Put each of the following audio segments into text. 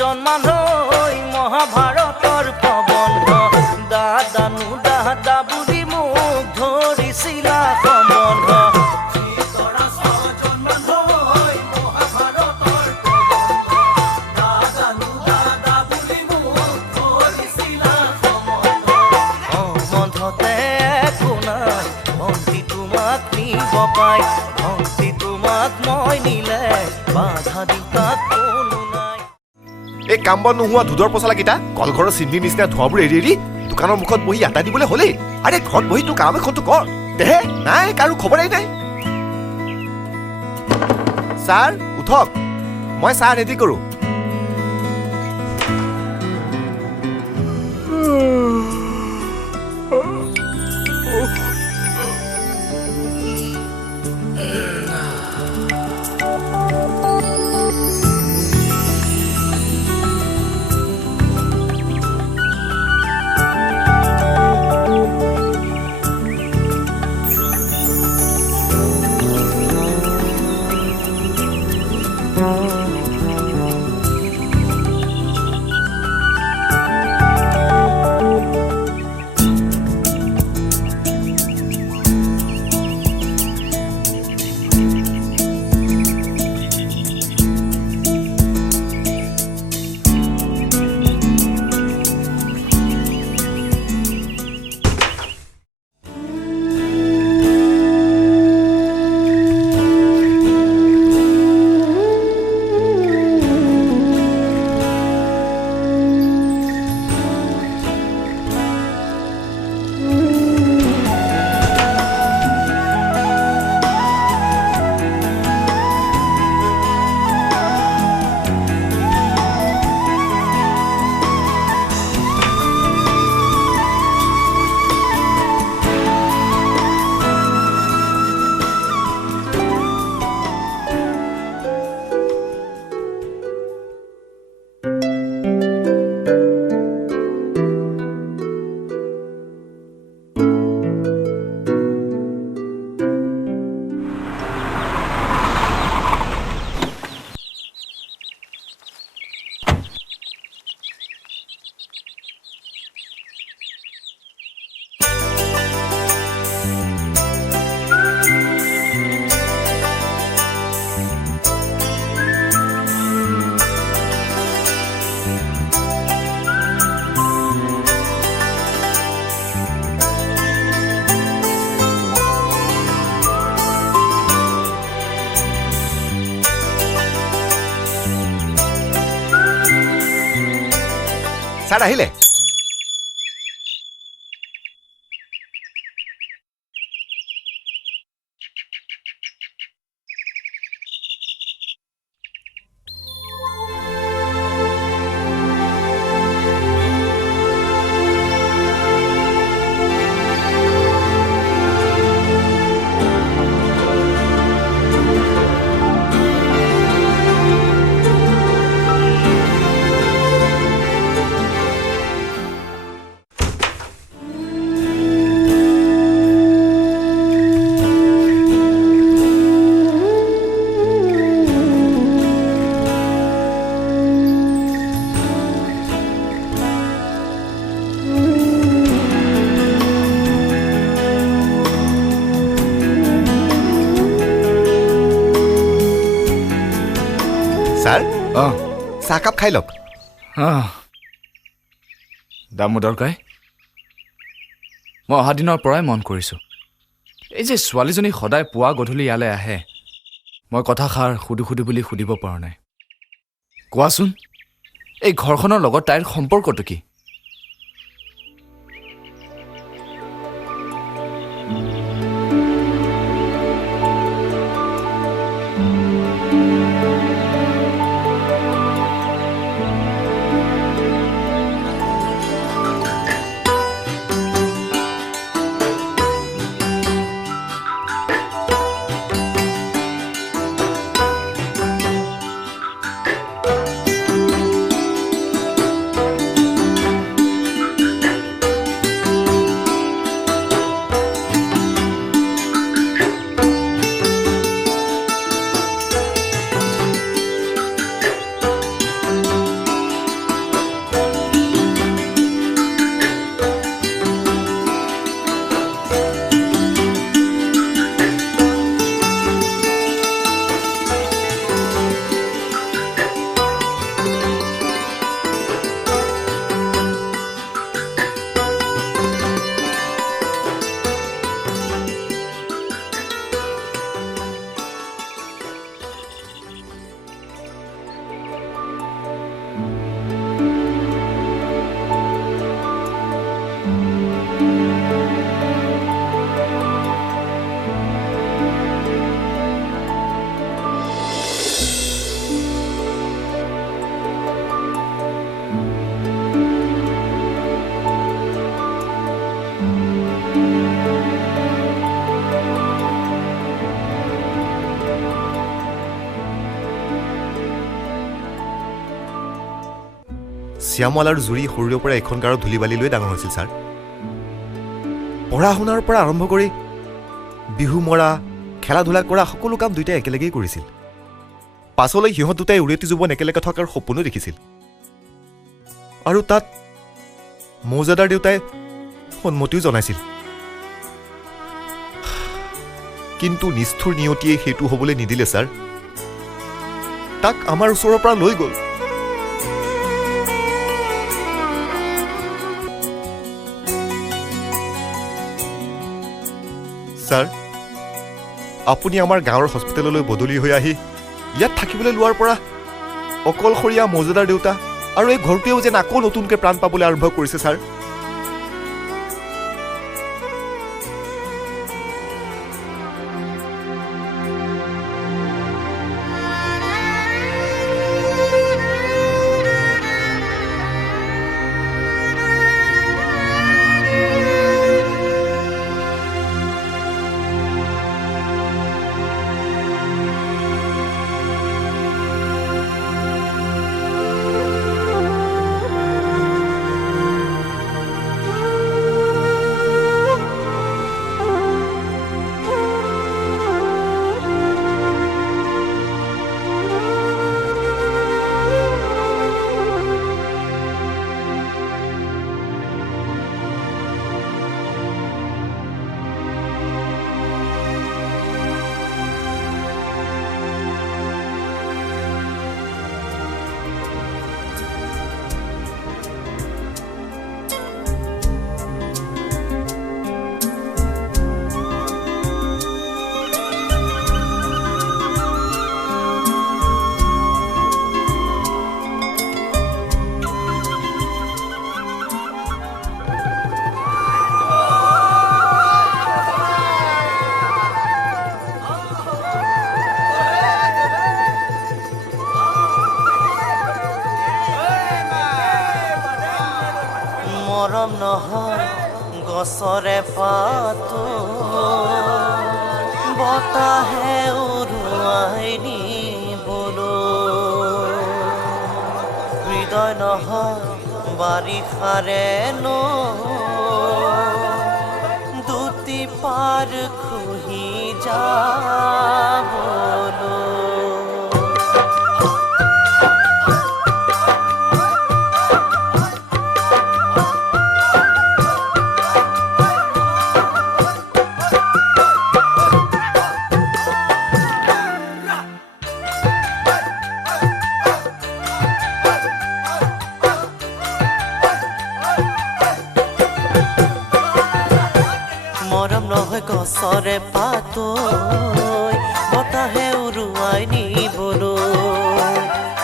জন্মান হৈ মহাভাৰতৰ প্ৰবন্ধ দাদানু দাদা বুলি মোক ধৰিছিলা সম্বন্ধ সম্বন্ধতে একো নাই ভণ্টি তোমাক নিব পাই ভণ্টি তোমাক মই নিলে বাধা দিতাক এই কাম বন নোহোৱা দুধৰ পচলাকেইটা কলঘৰৰ চিন্নি নিচিনা ধোঁৱাবোৰ এৰি এৰি দোকানৰ মুখত বহি আটা দিবলৈ হ'লেই আৰে ঘৰত বহি তোৰ কাম এখনটো কৰ দেহে নাই কাৰো খবৰেই নাই ছাৰ উঠক মই চাহ ৰেডি কৰোঁ ছাৰ আহিলে ছাৰ চাহকাপ খাই লওক দামোদৰ কাই মই অহা দিনৰ পৰাই মন কৰিছোঁ এই যে ছোৱালীজনী সদায় পুৱা গধূলি ইয়ালৈ আহে মই কথাষাৰ সুধো বুলি সুধিব পৰা নাই কোৱাচোন এই ঘৰখনৰ লগত তাইৰ সম্পৰ্কটো কি শ্যামল আৰু জুৰি সৰুৰে পৰা এখন গাঁৱৰ ধূলি বালি লৈ ডাঙৰ হৈছিল ছাৰ পঢ়া শুনাৰ পৰা আৰম্ভ কৰি বিহু মৰা খেলা ধূলা কৰা সকলো কাম দুয়োটাই একেলগেই কৰিছিল পাছলৈ সিহঁত দুটাই উৰেতি জীৱন একেলগে থকাৰ সপোনো দেখিছিল আৰু তাত মৌজাদাৰ দেউতাই সন্মতিও জনাইছিল কিন্তু নিষ্ঠুৰ নিয়তিয়ে সেইটো হ'বলৈ নিদিলে ছাৰ তাক আমাৰ ওচৰৰ পৰা লৈ গ'ল ছাৰ আপুনি আমাৰ গাঁৱৰ হস্পিটেললৈ বদলি হৈ আহি ইয়াত থাকিবলৈ লোৱাৰ পৰা অকলশৰীয়া মৌজাদাৰ দেউতা আৰু এই ঘৰটোৱেও যেন আকৌ নতুনকৈ প্ৰাণ পাবলৈ আৰম্ভ কৰিছে ছাৰ মৰম নহয় গছৰে পাতো বতাহে উৰুৱাই নিবলৈ হৃদয় নহয় বাৰিষাৰে দুটি পাৰ খহি যাবলৈ মৰম নহয় গছৰে পাতো বতাহে উৰুৱাই নিবলৈ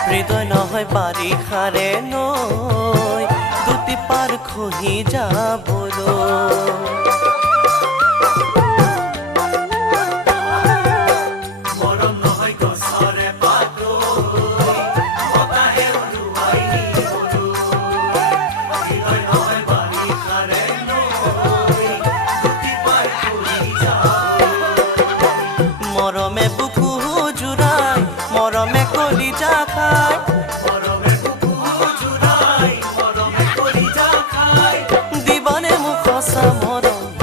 হৃদয় নহয় বাৰিষাৰে দুটি পাৰ খহি যাবলৈ মৰমে বুকু জুৰাই মৰমে কলিজা খাই দিবানে মোক সঁচা মৰম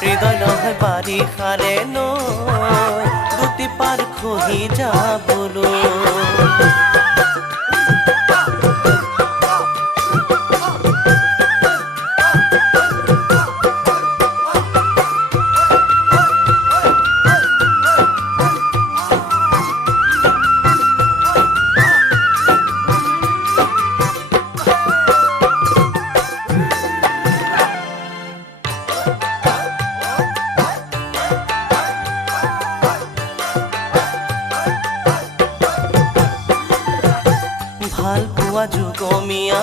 হৃদয় নহয় বাৰিষাৰে নৈ দুটি পাৰ খহি যাবলৈ ভাল পোৱা যুগমীয়া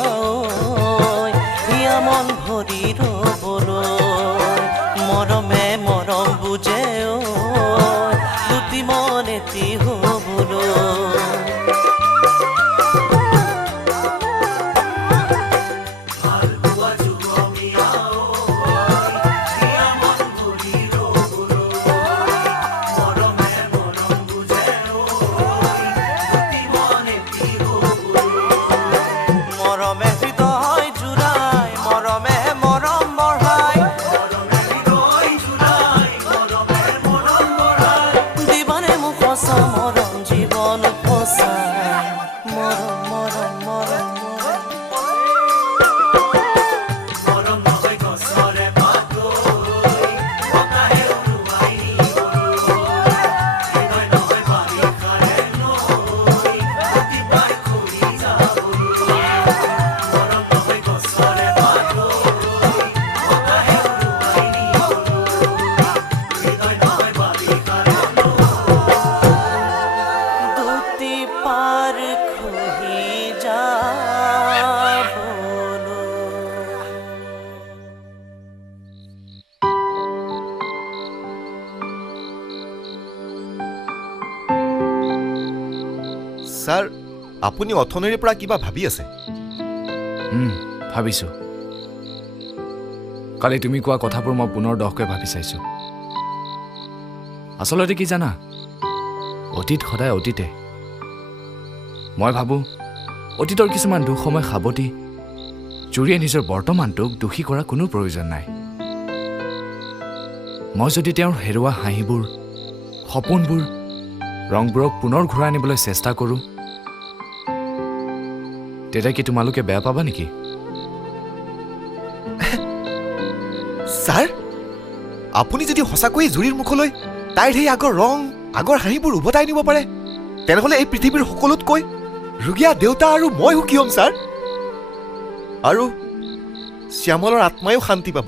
হিয়া মন ভৰি ৰবলৈ মৰমে মৰম বুজে দুটি মন এটি হ'বলৈ মৰমে হৃদয় জুৰাই মৰমে মৰম বঢ়াই দিবানে মোক সঁচা মৰম জীৱন সঁচাই মৰম মৰম মৰম মৰম নহয় গছৰে পাতৈ বতাহে উৰুৱাই হৃদয় নহয় বাৰিষাৰে নৈ দুটি পাৰ খহি যাবলৈ দুটি পাৰ খহি যাবলৈ ছাৰ আপুনি অথনিৰে পৰা কিবা ভাবি আছে ভাবিছোঁ কালি তুমি কোৱা কথাবোৰ মই পুনৰ দহকৈ ভাবি চাইছোঁ আচলতে কি জানা অতীত সদায় অতীতে মই ভাবোঁ অতীতৰ কিছুমান দুখ সময় সাৱটি চুৰিয়ে নিজৰ বৰ্তমানটোক দোষী কৰা কোনো প্ৰয়োজন নাই মই যদি তেওঁৰ হেৰুৱা হাঁহিবোৰ সপোনবোৰ ৰংবোৰক পুনৰ ঘূৰাই আনিবলৈ চেষ্টা কৰোঁ তেতিয়া কি তোমালোকে বেয়া পাবা নেকি ছাৰ আপুনি যদি সঁচাকৈয়ে জুৰিৰ মুখলৈ তাইৰ সেই আগৰ ৰং আগৰ হাঁহিবোৰ উভতাই নিব পাৰে তেনেহ'লে এই পৃথিৱীৰ সকলোতকৈ ৰুগীয়া দেউতা আৰু মই সুখী হ'ম ছাৰ আৰু শ্যামলৰ আত্মায়ো শান্তি পাব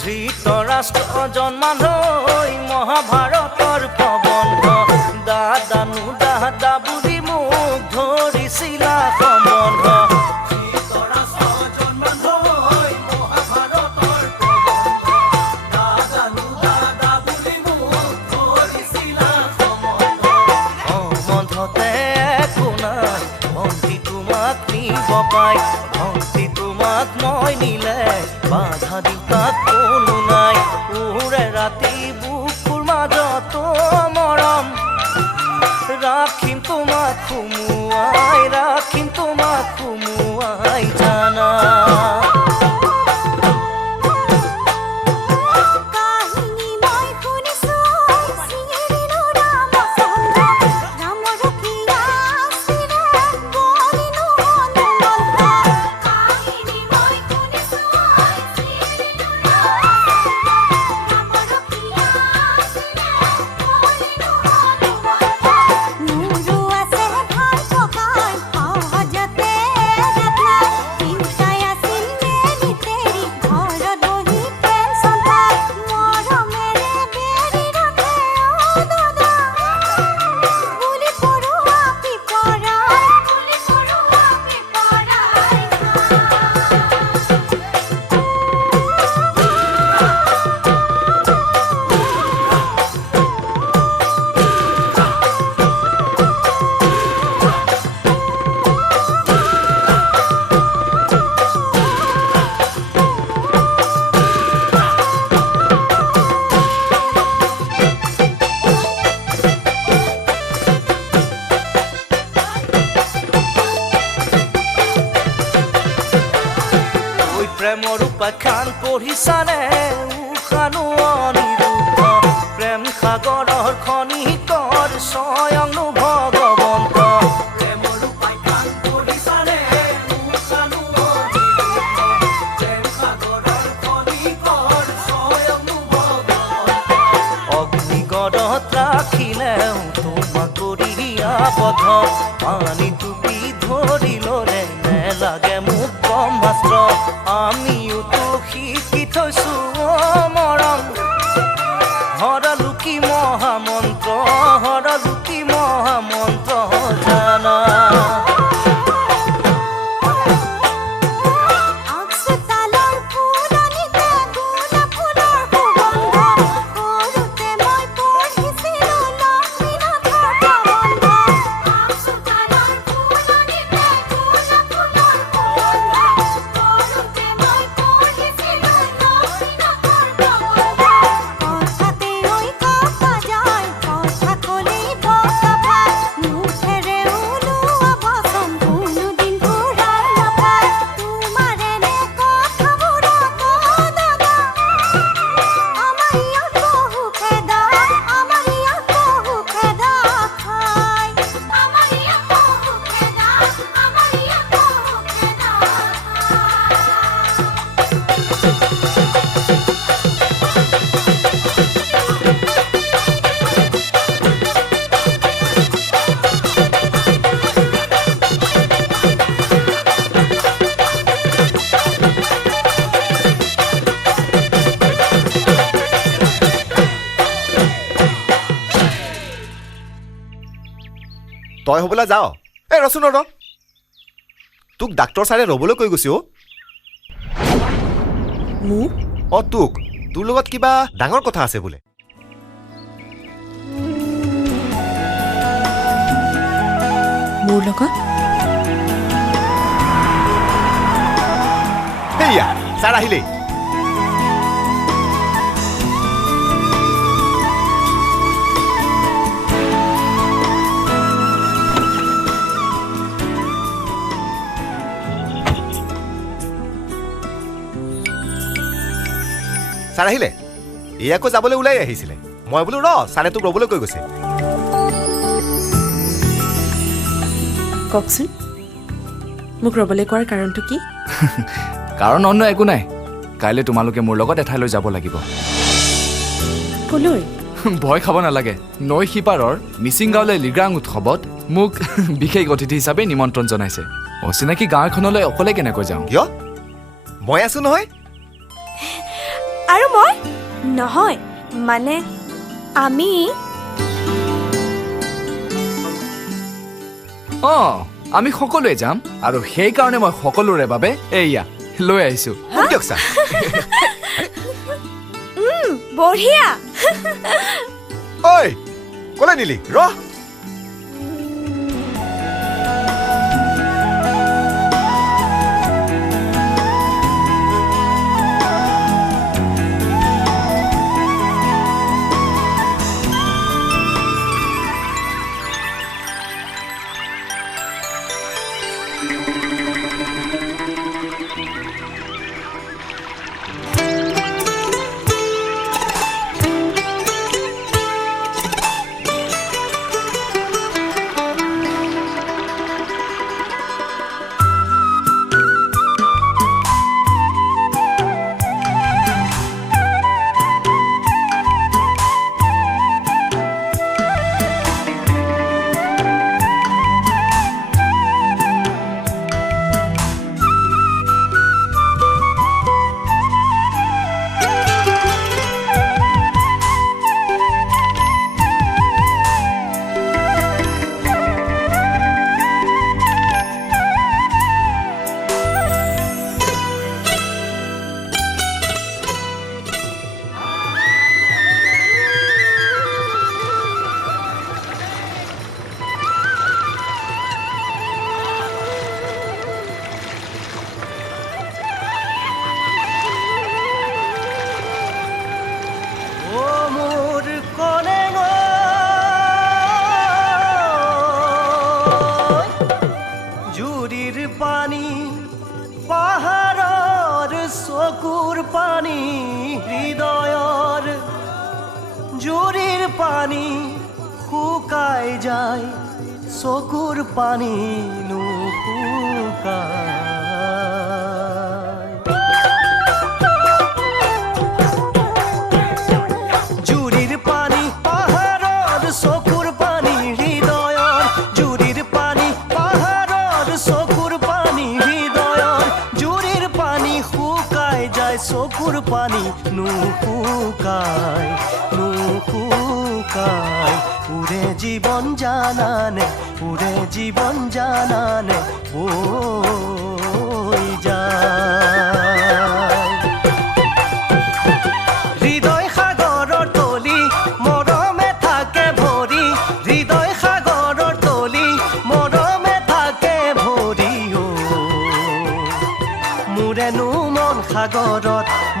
ধৃতৰাষ্ট্ৰ জন্মালৈ মহাভাৰতৰ পৱন বপাই ভক্তি তোমাক মই নিলে বাধা দিওঁ তাক কোনো নাই উৰে ৰাতি বুকুৰ মাজত মৰম ৰাখিম তোমাক সুমুৱাই জানা প্ৰেমৰ উপাখ্যান পঢ়িছানে উশানো অনিৰুদ্ধ প্ৰেম সাগৰৰ খনিকৰ স্বয়ংনো ভগৱন্ত প্ৰেমৰ উপাখ্যান পঢ়িছানে উশানো অনিৰুদ্ধ প্ৰেম সাগৰৰ খনিকৰ স্বয়ংনো ভগৱন্ত অগ্নিগড়ত ৰাখিলেও তোমাক কৰি আবদ্ধ পানী টুপি ধৰি ল'লে নেলাগে মোক ব্ৰহ্মাস্ত্ৰ আমিওতো শিকি থৈছো মৰম হৰলুকি মহামন্ত্ৰ জানা তই হ'বলৈ যাওঁ এই ৰচোন ৰ তোক ডাক্তৰ ছাৰে ৰ'বলৈ কৈ গৈছে তোক তোৰ লগত কিবা ডাঙৰ কথা আছে বোলে মোৰ লগত সেয়া ছাৰ আহিলেই ছাৰ আহিলে এই আকৌ যাবলৈ ওলাই আহিছিলে মই বোলো ৰ ছাৰে তোক ৰ'বলৈ কৈ গৈছে কওকচোন মোক ৰ'বলৈ কোৱাৰ কাৰণটো কি কাৰণ অন্য একো নাই কাইলৈ তোমালোকে মোৰ লগত এঠাইলৈ যাব লাগিব কলৈ ভয় খাব নালাগে নৈ সিপাৰৰ মিচিং গাঁৱলৈ লিগ্ৰাং উৎসৱত মোক বিশেষ অতিথি হিচাপে নিমন্ত্ৰণ জনাইছে অচিনাকি গাঁও এখনলৈ অকলে কেনেকৈ যাওঁ কিয় মই আছো নহয় আৰু মই নহয় মানে আমি আমি সকলোৱে যাম আৰু সেইকাৰণে মই সকলোৰে বাবে এয়া লৈ আহিছো দিয়ক ছাৰ বঢ়িয়া ঐ কলৈ নিলি ৰ পানী হৃদয়ৰ জুৰিৰ পানী শুকাই যায় চকুৰ পানী নুশুকায় জুৰিৰ পানী পাহাৰৰ চকুৰ পানী হৃদয়ৰ জুৰিৰ পানী পাহাৰৰ চকুৰ পানী হৃদয়ৰ জুৰিৰ পানী শুকাই যায় চকুৰ পানী নুশুকায় নুশুকায় উৰে জীৱন জানানে উৰে জীৱন জানানে বৈ যায় হৃদয় সাগৰৰ তলি মৰমে থাকে ভৰি হৃদয় সাগৰৰ তলি মৰমে থাকে ভৰি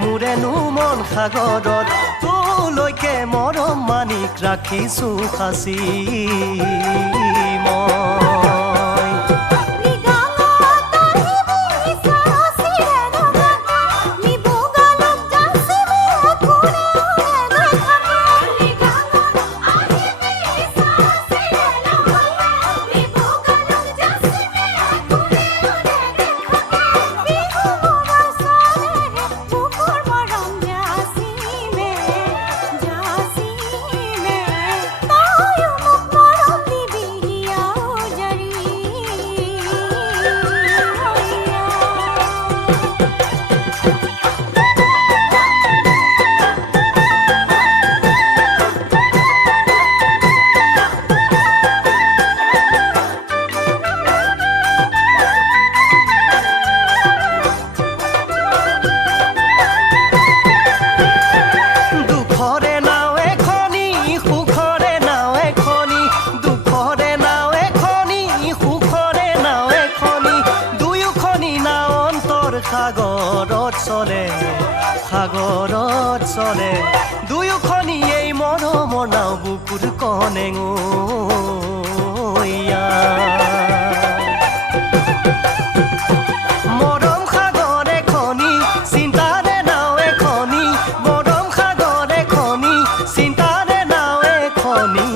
মোৰেনো মন সাগৰত তোলৈকে মৰম মানিক ৰাখিছো সাঁচি মই সাগৰত চলে দুয়োখনি এই মৰমৰ নাও বুকুৰ কণে মৰম সাগৰ এখনি চিন্তাৰে নাও এখনি মৰম সাগৰ এখনি চিন্তাৰে নাও এখনি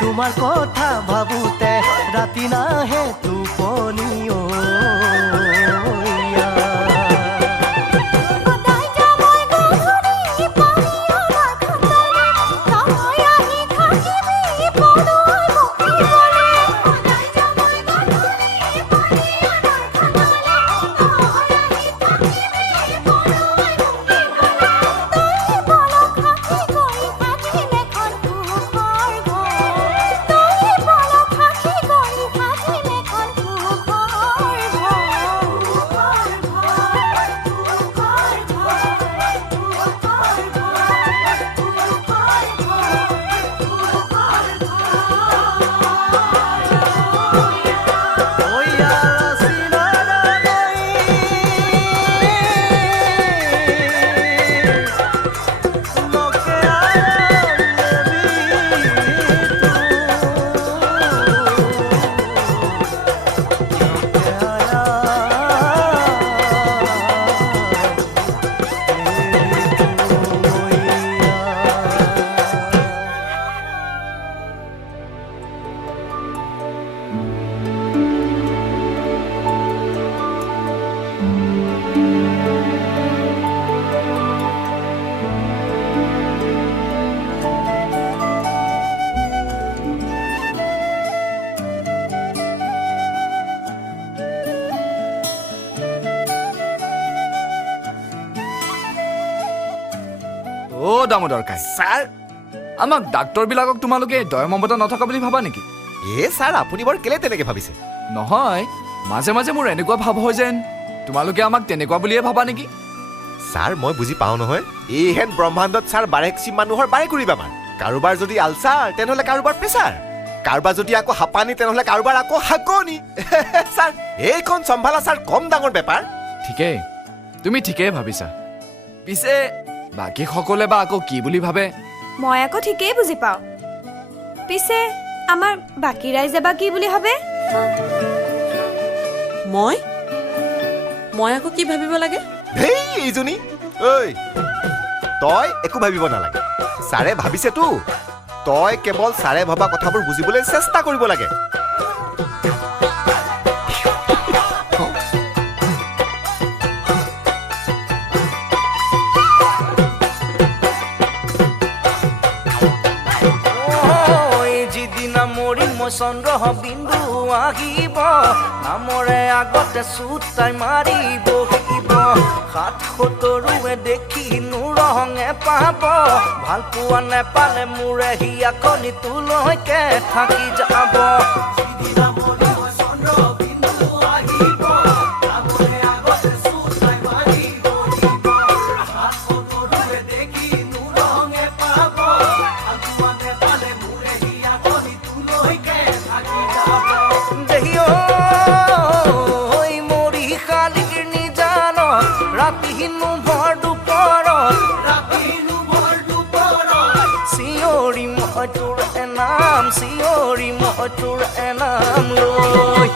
তোমাৰ কথা ভাবোতে ৰাতি নাহে টোপনি অ' দামোদৰ কাই ছাৰ আমাক ডাক্তৰবিলাকক তোমালোকে দয়া মমতা নথকা বুলি ভাবা নেকি ছাৰ আপুনি বাৰু কেলে তেনেকে ভাবিছে নহয় মাজে মাজে মোৰ এনেকুৱা ভাৱ হয় যেন তোমালোকে আমাক তেনেকুৱা বুলিয়ে ভাবা নেকি ছাৰ মই বুজি পাওঁ নহয় এইহেন ব্ৰহ্মাণ্ডত ছাৰ বাৰেকচি মানুহৰ বাৰে কৰিব আমাৰ কাৰোবাৰ যদি আলচাৰ তেনেহ'লে কাৰোবাৰ প্ৰেছাৰ কাৰোবাৰ যদি আকৌ হাঁপানি তেনেহ'লে কাৰোবাৰ আকৌ হাগনি ছাৰ এইখন চম্ভালা ছাৰ কম ডাঙৰ বেপাৰ ঠিকেই তুমি ঠিকেই ভাবিছা পিছে বাকী সকলে বা আকৌ কি বুলি ভাবে মই আকৌ ঠিকেই বুজি পাওঁ পিছে আমাৰ বাকী ৰাইজে বা কি বুলি ভাবে মই মই আকৌ কি ভাবিব লাগে? হেই এইজনী ঐ তই একো ভাবিব নালাগে ছাৰে ভাবিছেতো তই কেৱল ছাৰে ভবা কথাবোৰ বুজিবলৈ চেষ্টা কৰিব লাগে যিদিনা মৰি মই চন্দ্ৰ বিন্দু আহিব নামৰে আগতে চুট তাই মাৰিব শিকিব ৭৭ৰুৱে দেখি নুৰঙে পাব ভাল পোৱা নেপালে মোৰে হিয়া কণী তোলৈকে থাকি যাব যিদিনা মৰি মই চন্দ্ৰ বিন্দু আহিব নামৰে আগতে চুট তাই মাৰিব শিকিব ৭৭ৰুৱে দেখি নুৰঙে পাব ভাল পোৱা নেপালে মোৰে হিয়া কণী তোলৈকে থাকি যাব দেহিও মৰি শালিৰ নিজান ৰাতিনো ভৰ দুপৰত চিঞৰি মই তোৰ এনাম চিঞৰি মই তোৰ এনাম লৈ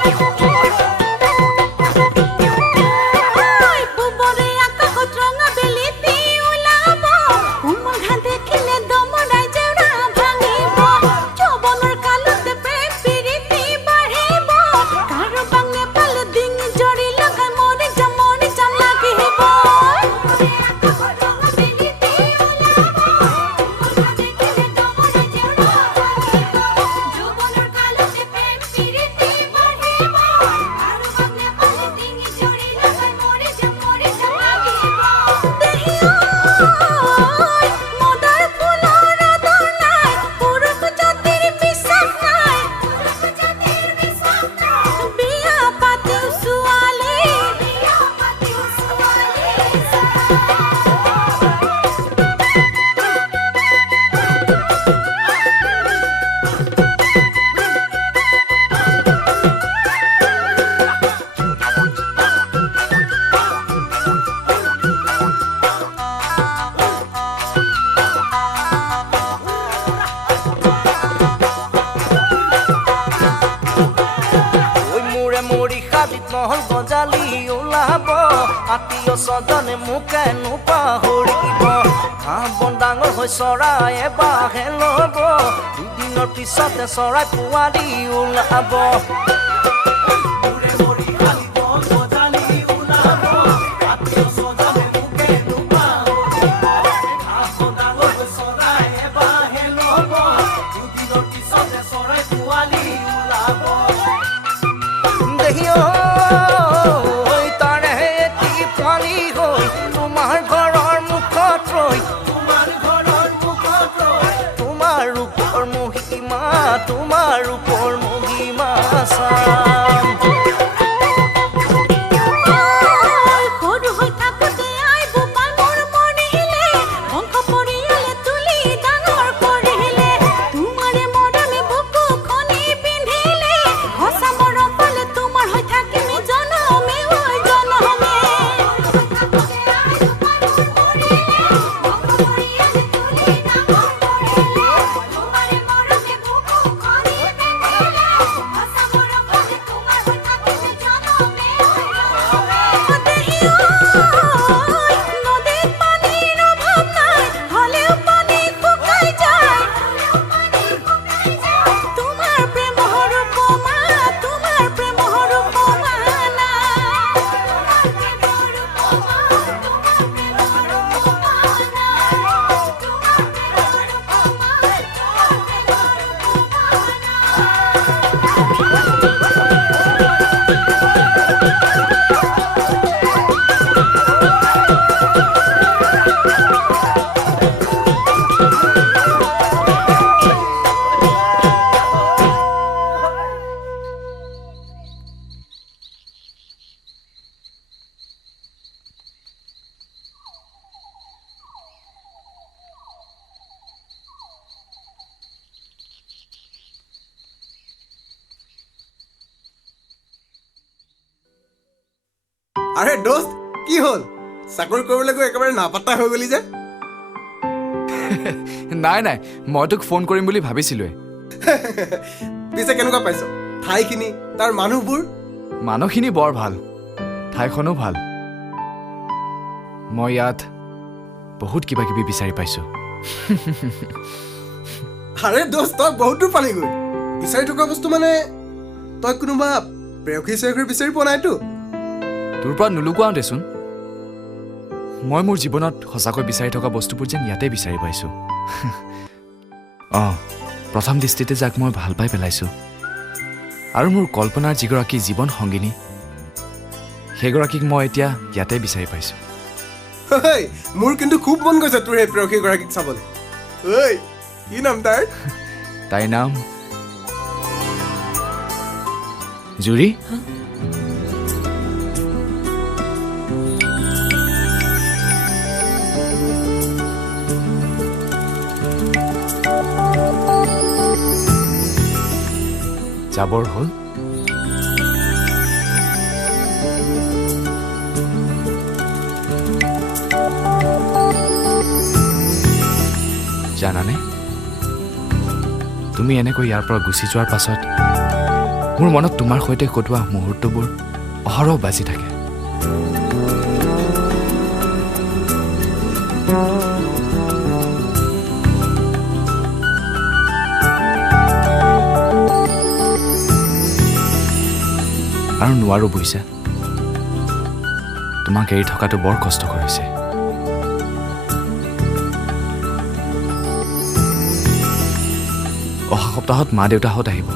নহল গজালি ওলাব আত্মীয় স্বজনে মোকে নোপাহৰিব ঘাঁহ বন ডাঙৰ হৈ চৰাই বাহে ল'ব দুদিনৰ পিছতে চৰাই পোৱালি ওলাব তোমাৰ ওপৰ মহিমা চাম আৰে দোস্ত কি হল চাকৰি কৰিবলৈ গৈ একেবাৰে নাপাত্তা হৈ গলি যে নাই নাই মই তোক ফোন কৰিম বুলি ভাবিছিলোৱে পিছে কেনেকুৱা পাইছ ঠাইখিনি তাৰ মানুহবোৰ মানুহখিনি বৰ ভাল ঠাইখনো ভাল মই ইয়াত বহুত কিবা কিবি বিচাৰি পাইছোঁ। আৰে দোস্ত তই বহুত দূৰ পালিগৈ বিচাৰি থকা বস্তু মানে তই কোনোবা প্ৰেয়সী চেয়সী বিচাৰি পোৱা নাইতো তোৰ পৰা নুলুকুৱাওঁ দেচোন। মই মোৰ জীৱনত সঁচাকৈ বিচাৰি থকা বস্তুবোৰ যেন ইয়াতে বিচাৰি পাইছোঁ। প্ৰথম দৃষ্টিতে যাক মই ভাল পাই পেলাইছোঁ আৰু মোৰ কল্পনাৰ যিগৰাকী জীৱন সংগিনী সেইগৰাকীক মই এতিয়া ইয়াতে বিচাৰি পাইছোঁ। মোৰ কিন্তু খুব মন গৈছে তোৰ সেই প্ৰেয়সীগৰাকীক চাবলৈ। ঐ কি নাম তাইৰ? তাইৰ নাম জুৰি। যাবৰ হ'ল। জানানে তুমি এনেকৈ ইয়াৰ পৰা গুচি যোৱাৰ পাছত মোৰ মনত তোমাৰ সৈতে কটোৱা মুহূৰ্তবোৰ অহৰহ বাজি থাকে। আৰু নোৱাৰো বুজিছা, তোমাক এৰি থকাটো বৰ কষ্টকৰ হৈছে। অহা সপ্তাহত মা দেউতাহঁত আহিব।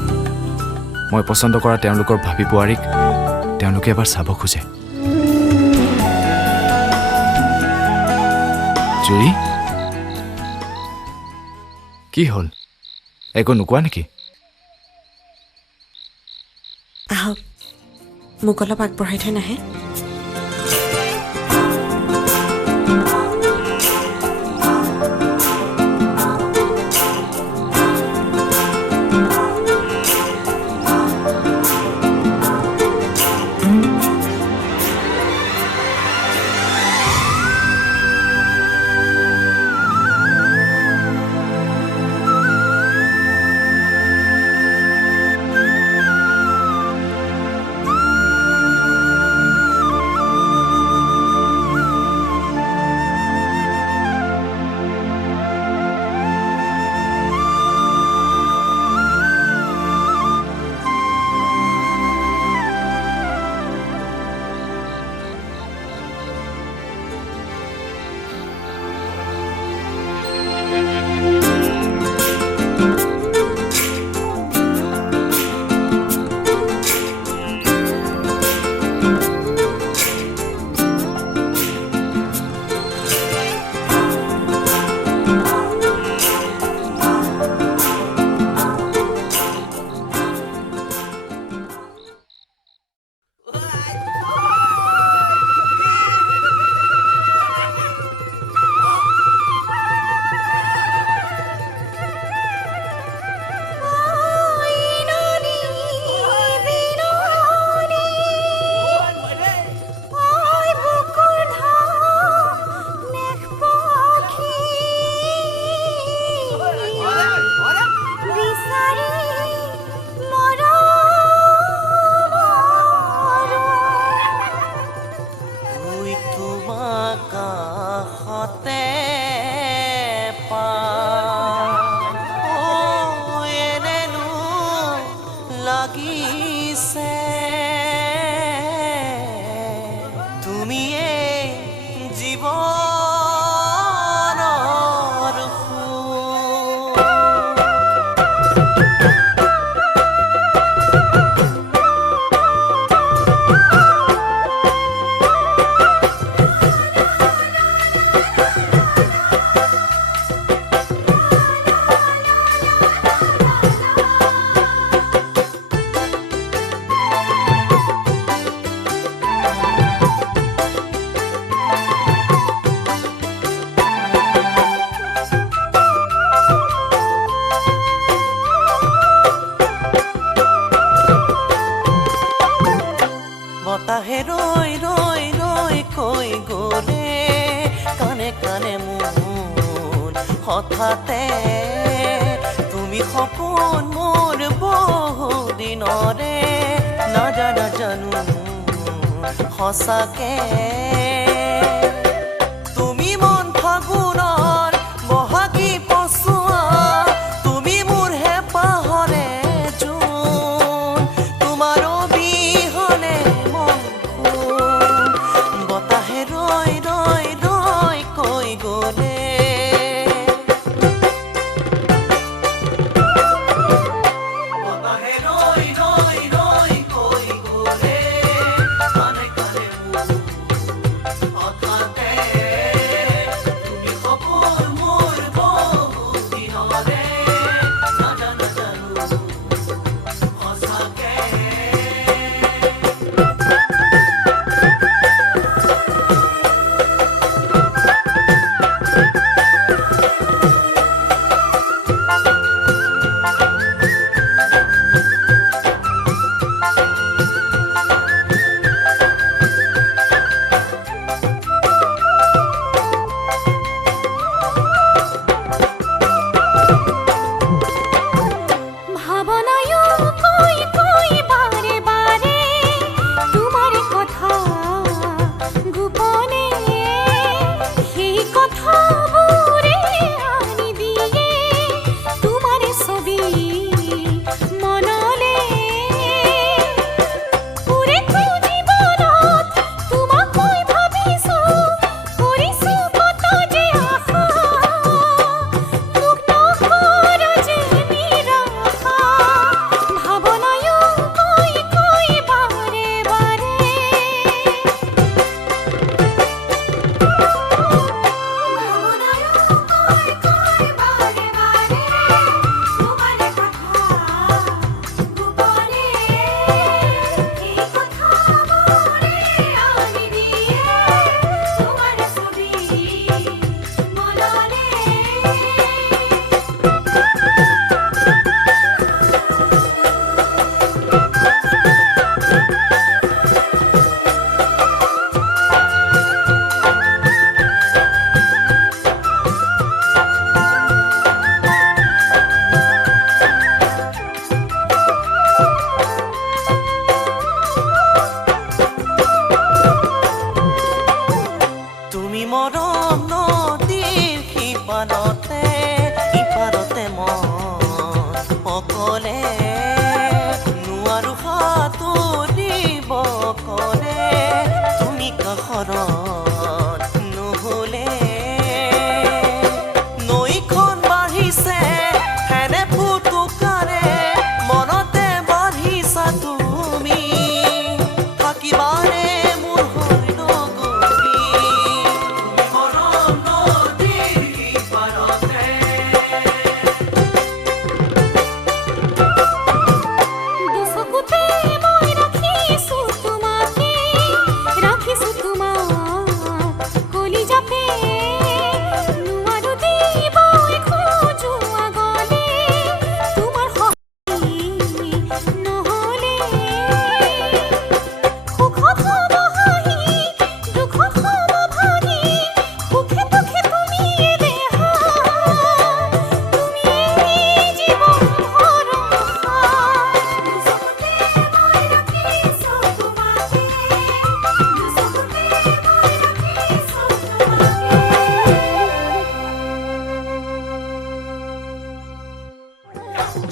মই পচন্দ কৰা তেওঁলোকৰ ভাবি বোৱাৰীক তেওঁলোকে এবাৰ চাব খোজে। জুৰি কি হ'ল, একো নোকোৱা নেকি? আহক, মোক অলপ আগবঢ়াই থৈ নাহে? হঠাতে তুমি সপোন মোৰ বহু দিনৰে নাজানো সঁচাকে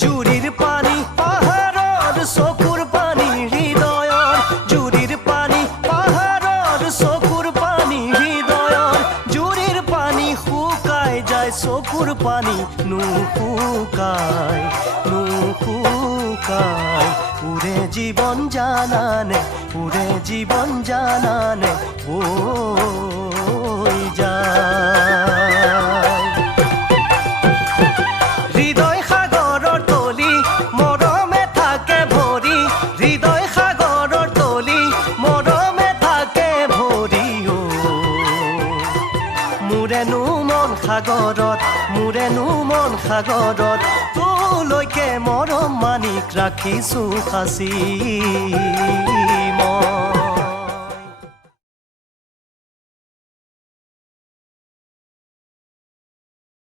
জুৰিৰ পানী পাহাৰৰ চকুৰ পানী হৃদয়ৰ জুৰিৰ পানী পাহাৰৰ চকুৰ পানী হৃদয়ৰ জুৰিৰ পানী শুকাই যায় চকুৰ পানী নুশুকাই উৰে জীৱন জানানে উৰে জীৱন জানানে বৈ যায় হৃদয় সাগৰৰ তলি মৰমে থাকে ভৰি হৃদয় সাগৰৰ তলি মৰমে থাকে ভৰি মোৰেনো মন সাগৰত তোলৈকে মৰম মানিক ৰাখিছো সাঁচি